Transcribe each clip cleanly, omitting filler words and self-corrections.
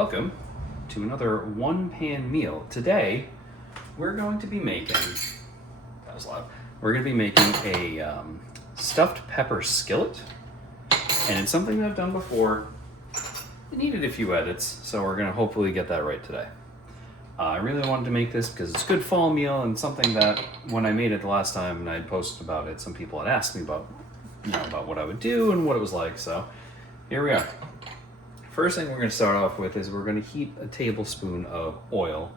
Welcome to another one-pan meal. Today, we're going to be making, that was loud, we're going to be making a stuffed pepper skillet, and it's something that I've done before. It needed a few edits, so we're going to hopefully get that right today. I really wanted to make this because it's a good fall meal and something that when I made it the last time and I had posted about it, some people had asked me about, about what I would do and what it was like, so here we are. First thing we're going to start off with is we're going to heat a tablespoon of oil,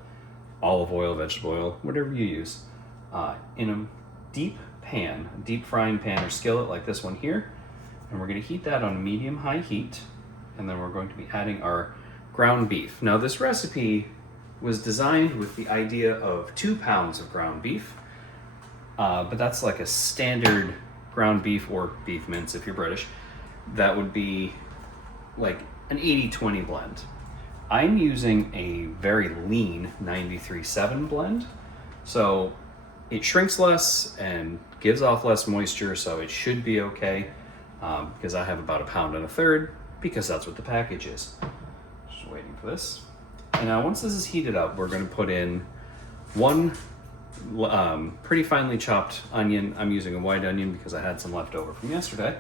olive oil, vegetable oil, whatever you use, in a deep pan, a deep frying pan or skillet like this one here. And we're going to heat that on medium-high heat. And then we're going to be adding our ground beef. Now this recipe was designed with the idea of 2 pounds of ground beef, but that's like a standard ground beef or beef mince if you're British. That would be like an 80-20 blend. I'm using a very lean 93.7 blend, so it shrinks less and gives off less moisture, so it should be okay, because I have about 1 1/3 pounds, because that's what the package is. Just waiting for this. And now once this is heated up, we're going to put in one pretty finely chopped onion. I'm using a white onion because I had some left over from yesterday,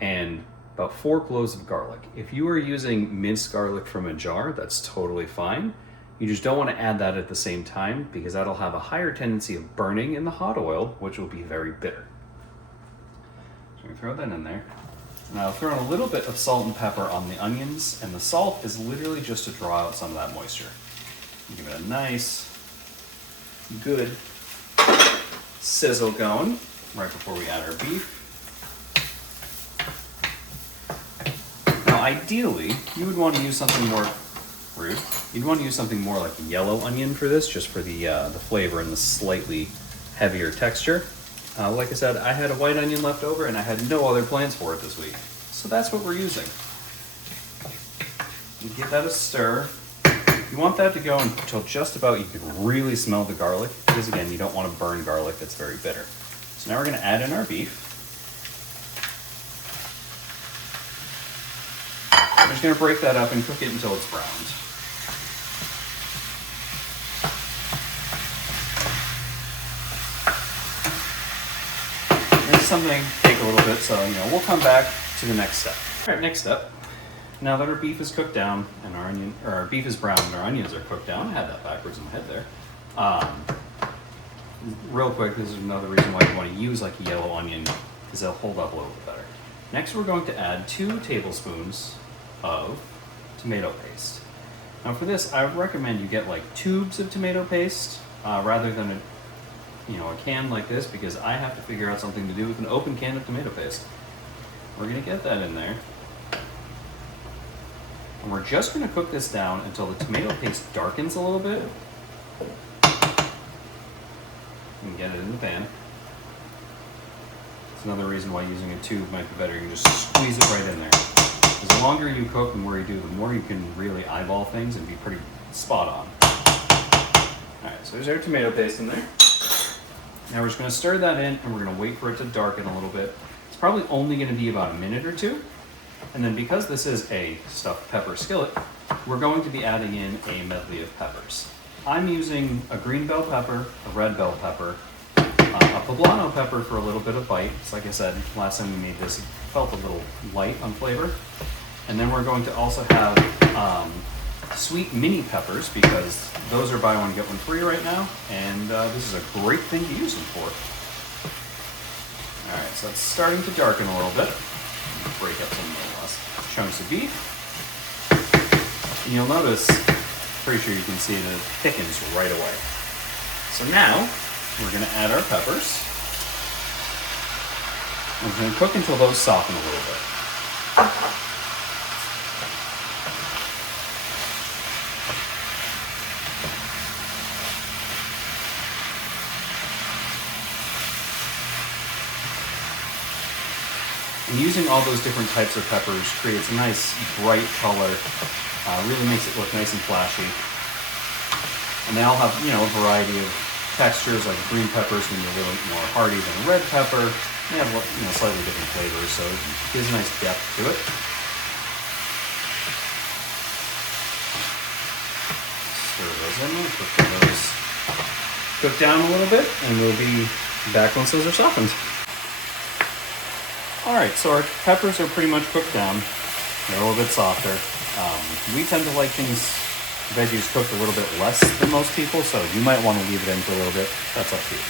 and about 4 cloves of garlic. If you are using minced garlic from a jar, that's totally fine. You just don't want to add that at the same time because that'll have a higher tendency of burning in the hot oil, which will be very bitter. So I'm going to throw that in there. And I'll throw in a little bit of salt and pepper on the onions, and the salt is literally just to draw out some of that moisture. Give it a nice, good sizzle going right before we add our beef. Now ideally, you would want to use something more rude. You'd want to use something more like yellow onion for this, just for the flavor and the slightly heavier texture. Like I said, I had a white onion left over and I had no other plans for it this week. So that's what we're using. You give that a stir. You want that to go until just about you can really smell the garlic, because again, you don't want to burn garlic that's very bitter. So now we're going to add in our beef. I'm just going to break that up and cook it until it's browned. Something take a little bit, so we'll come back to the next step. All right, next step. Now that our beef is cooked down and our beef is brown and our onions are cooked down, I had that backwards in my head there. Real quick, this is another reason why you want to use like a yellow onion, because they'll hold up a little bit better. Next, we're going to add 2 tablespoons of tomato paste. Now for this, I would recommend you get like tubes of tomato paste rather than a can like this, because I have to figure out something to do with an open can of tomato paste. We're going to get that in there. And we're just going to cook this down until the tomato paste darkens a little bit. And get it in the pan. It's another reason why using a tube might be better. You can just squeeze it right in there. Because the longer you cook and more you do, the more you can really eyeball things and be pretty spot on. Alright, so there's our tomato paste in there. Now we're just going to stir that in and we're going to wait for it to darken a little bit. It's probably only going to be about a minute or two. And then because this is a stuffed pepper skillet, we're going to be adding in a medley of peppers. I'm using a green bell pepper, a red bell pepper, a poblano pepper for a little bit of bite. So like I said, last time we made this, it felt a little light on flavor. And then we're going to also have sweet mini peppers, because those are buy one get one free right now, and this is a great thing to use them for. Alright, so it's starting to darken a little bit. Break up some of the last chunks of beef. And you'll notice, pretty sure you can see that it thickens right away. So now, we're going to add our peppers. And we're going to cook until those soften a little bit. And using all those different types of peppers creates a nice bright color, really makes it look nice and flashy. And they all have, a variety of textures, like green peppers can be a little more hearty than a red pepper. They have, slightly different flavors, so it gives a nice depth to it. those in. We'll put those cook down a little bit, and we'll be back once those are softened. All right, so our peppers are pretty much cooked down. They're a little bit softer. We tend to like veggies cooked a little bit less than most people, so you might want to leave it in for a little bit. That's up to you.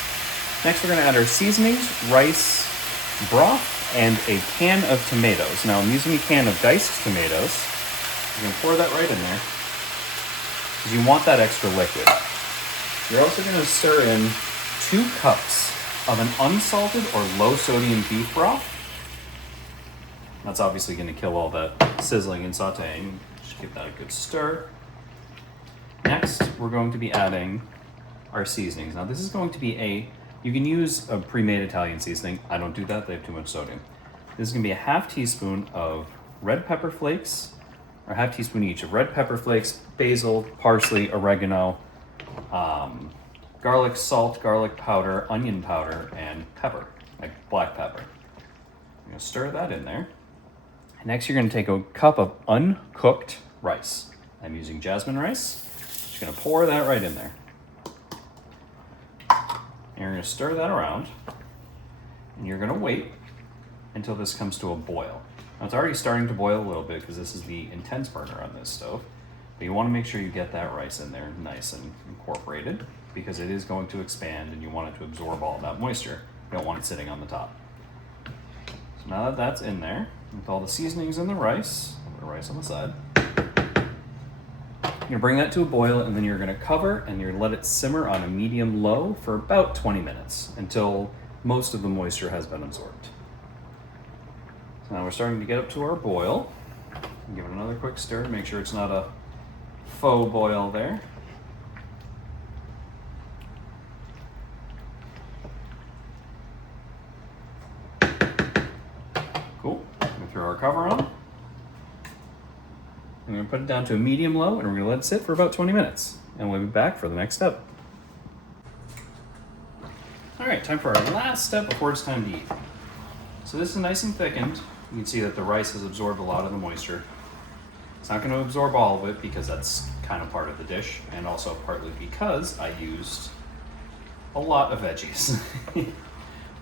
Next, we're going to add our seasonings, rice, broth, and a can of tomatoes. Now, I'm using a can of diced tomatoes. You're going to pour that right in there because you want that extra liquid. You're also going to stir in 2 cups of an unsalted or low-sodium beef broth. That's obviously going to kill all that sizzling and sauteing. Just give that a good stir. Next, we're going to be adding our seasonings. Now, this is going to be you can use a pre-made Italian seasoning. I don't do that, they have too much sodium. This is going to be a half teaspoon of red pepper flakes, or a half teaspoon each of red pepper flakes, basil, parsley, oregano, garlic salt, garlic powder, onion powder, and pepper, like black pepper. You're going to stir that in there. Next, you're going to take a cup of uncooked rice. I'm using jasmine rice. Just going to pour that right in there. And you're going to stir that around. And you're going to wait until this comes to a boil. Now, it's already starting to boil a little bit because this is the intense burner on this stove. But you want to make sure you get that rice in there nice and incorporated because it is going to expand and you want it to absorb all that moisture. You don't want it sitting on the top. So now that that's in there, with all the seasonings and the rice, a little rice on the side, you're gonna bring that to a boil and then you're gonna cover and you're gonna let it simmer on a medium-low for about 20 minutes until most of the moisture has been absorbed. So now we're starting to get up to our boil. Give it another quick stir, make sure it's not a faux boil there. Cool. I'm gonna throw our cover on. I'm gonna put it down to a medium-low and we're gonna let it sit for about 20 minutes. And we'll be back for the next step. All right, time for our last step before it's time to eat. So this is nice and thickened. You can see that the rice has absorbed a lot of the moisture. It's not gonna absorb all of it because that's kind of part of the dish, and also partly because I used a lot of veggies.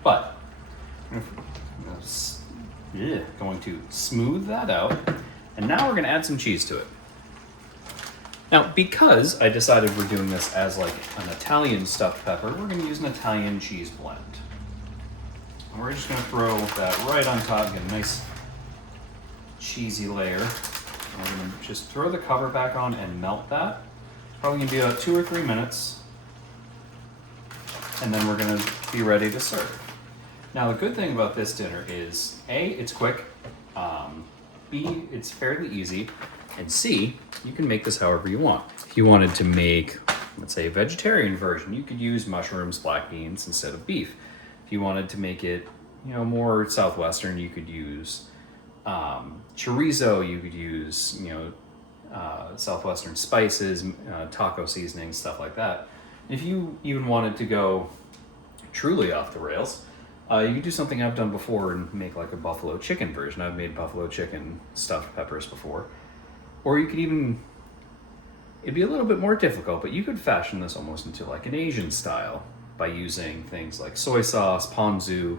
But I'm going to smooth that out. And now we're going to add some cheese to it. Now, because I decided we're doing this as like an Italian stuffed pepper, we're going to use an Italian cheese blend. And we're just going to throw that right on top, get a nice cheesy layer. And we're going to just throw the cover back on and melt that. Probably going to be about 2 or 3 minutes. And then we're going to be ready to serve. Now, the good thing about this dinner is A, it's quick. B, it's fairly easy, and C, you can make this however you want. If you wanted to make, let's say, a vegetarian version, you could use mushrooms, black beans instead of beef. If you wanted to make it, more Southwestern, you could use chorizo, you could use, Southwestern spices, taco seasonings, stuff like that. If you even wanted to go truly off the rails, you could do something I've done before and make like a buffalo chicken version. I've made buffalo chicken stuffed peppers before. Or you could even, it'd be a little bit more difficult, but you could fashion this almost into like an Asian style by using things like soy sauce, ponzu,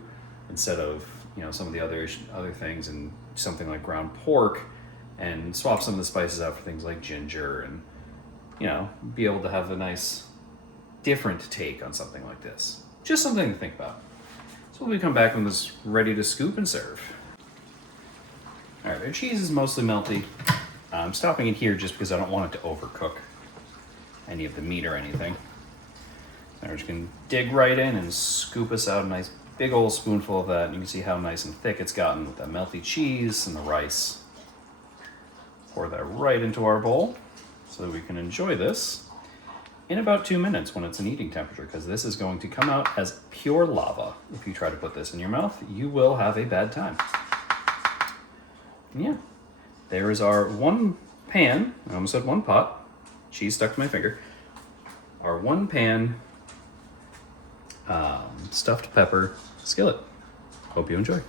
instead of, some of the other things, and something like ground pork, and swap some of the spices out for things like ginger, and, be able to have a nice different take on something like this. Just something to think about. So we'll come back when this is ready to scoop and serve. All right, our cheese is mostly melty. I'm stopping it here just because I don't want it to overcook any of the meat or anything. Now we're just gonna dig right in and scoop us out a nice big old spoonful of that. And you can see how nice and thick it's gotten with that melty cheese and the rice. Pour that right into our bowl so that we can enjoy this in about 2 minutes when it's an eating temperature, because this is going to come out as pure lava. If you try to put this in your mouth, you will have a bad time. And yeah, there is our one pan, I almost said one pot, cheese stuck to my finger, our one pan stuffed pepper skillet. Hope you enjoy.